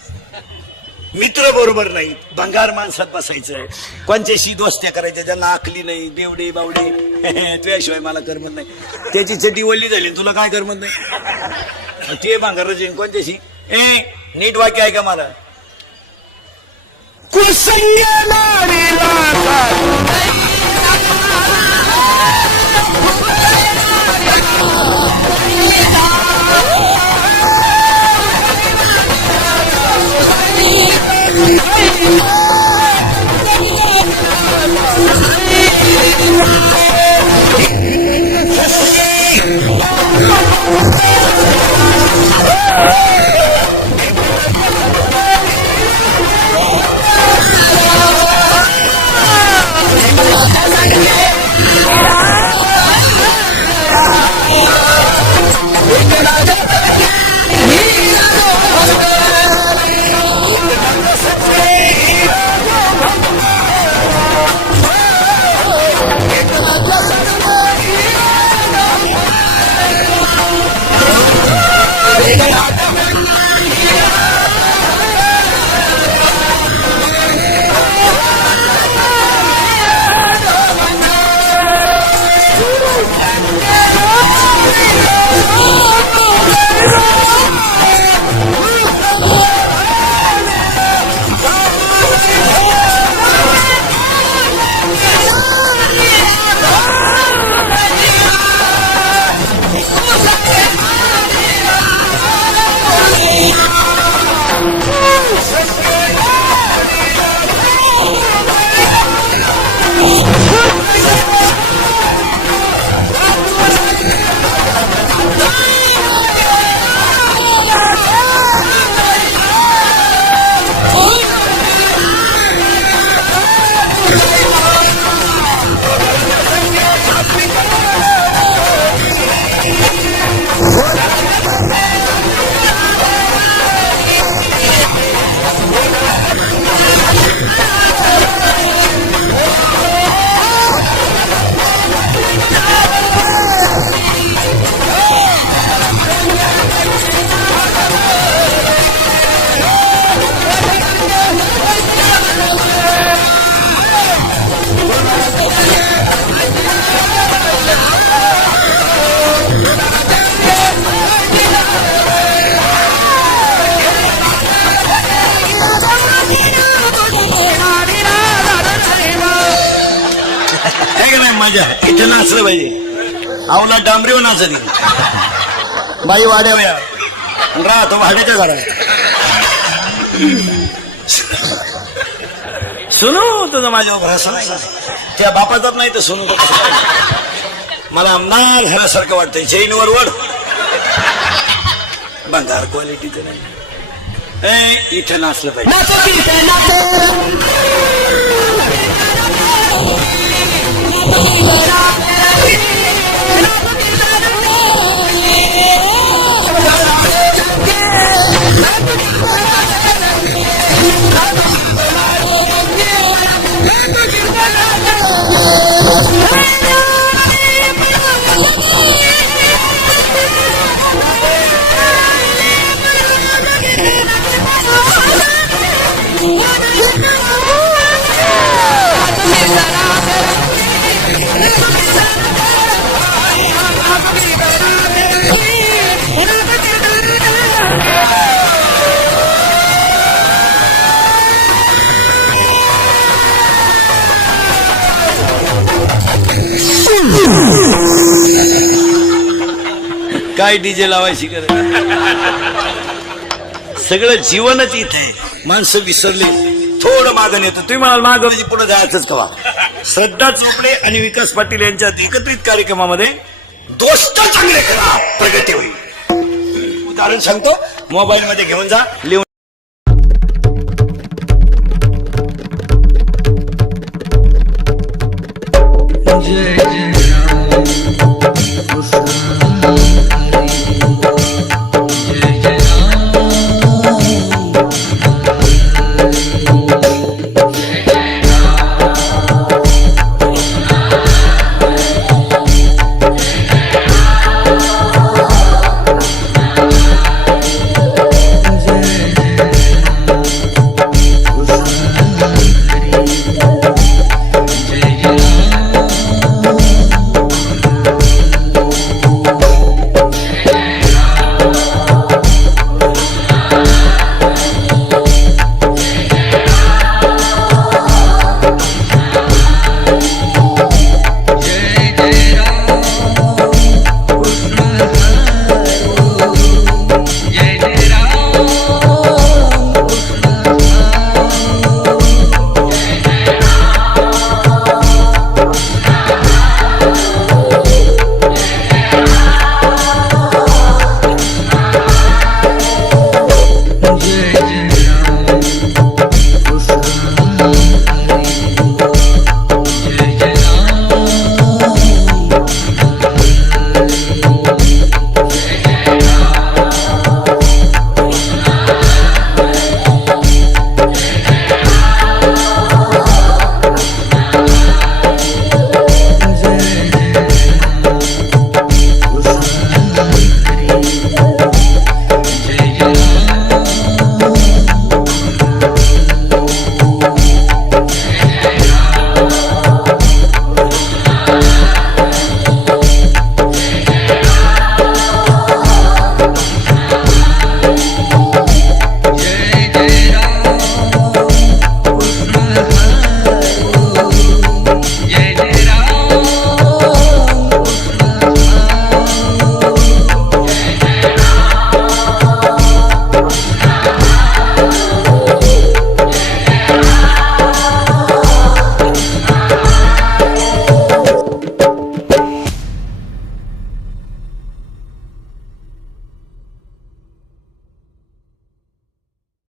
मित्र बरोबर नाही, भंगार माणसात बसायचंय, कोणच्याशी दोस्त्या करायच्या ज्यांना आखली नाही, बेवडे बावडे तुझ्याशिवाय मला करमत नाही. त्याची चटी वल्ली झाली तुला काय करमत नाही, ते भांगाराचे कोणत्याशी नीट वाक्य आहे का मला? मजा इथं नाचलं पाहिजे. आवला डांबरीवर नाचली बाई वाड्या राहतो भाड्याच्या घरात. सुनू तुझं माझ्या भरोसा नाही त्या बापाचाच नाही तर सुनू तो कसं काय? मला आमदार झाल्यासारखं वाटतंय. चैनवर वड बंगार क्वालिटीचं नाही. इथं नाचलं पाहिजे. काय डीजे लावायची गरज? सगळं जीवनच इथे आहे. माणसं विसरली. थोडं मागं येतं. तुम्ही म्हणाल मागं म्हणजे पुढे जायचंच कवा? श्रद्धा चोपडे आणि विकास पाटील यांच्या एकत्रित कार्यक्रमामध्ये दोस्त चांगले करा प्रगती होईल. उदाहरण सांगतो. मोबाईल मध्ये घेऊन जा लिहून.